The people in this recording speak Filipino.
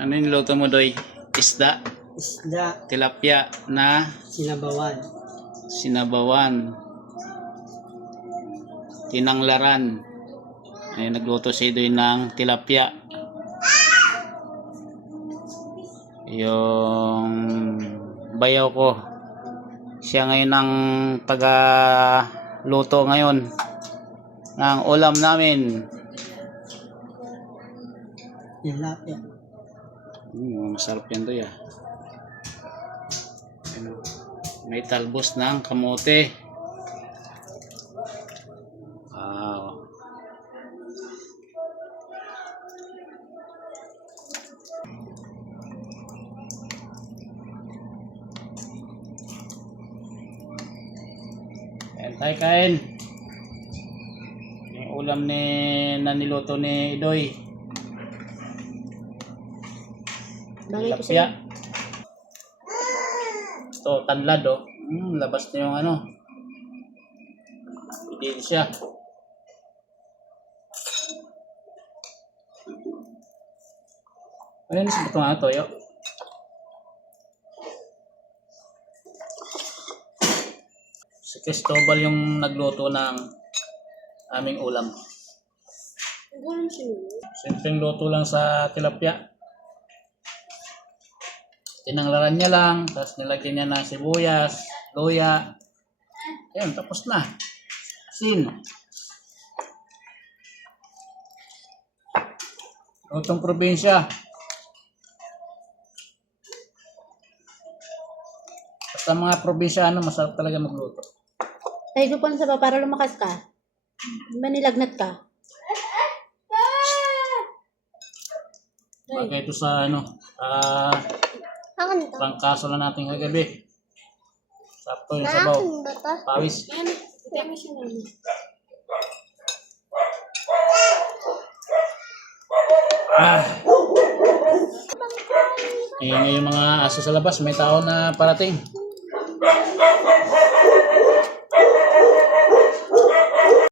Ano yung niluto mo, Doy? Isda? Isda, Tilapia na sinabawan. sinabawan. Tinanglaran. Ay, nagluto si Doy ng tilapia. Yung bayaw ko. Siya ngayon ang taga-luto ngayon ng ulam namin. Tilapia. Masarap yan, Doy, ah. Ano, may talbos ng kamote. Wow. Kain tayo, kain. Yung ulam na niluto ni Doy. Bagay ko Tilapia. sa'yo. Ito, tanlad, oh. Labas na yung ano. Pidil siya. Ano yung sa nga toyo? Si Cristobal yung nagluto ng aming ulam. Simpleng luto lang sa tilapia. Tinanglaran niya lang, tapos nilagyan niya ng sibuyas, luya. Ayun, tapos na. Asin. Lutong probinsya. Basta mga probinsyano, masarap talaga magluto. Tayo ko sa para lumakas ka. Manilagnat ka. Bagay ito sa ano, pangkaso na natin kagabi. Sakto yung sabaw. Pawis. Ngayon yung mga aso sa labas, may tao na parating.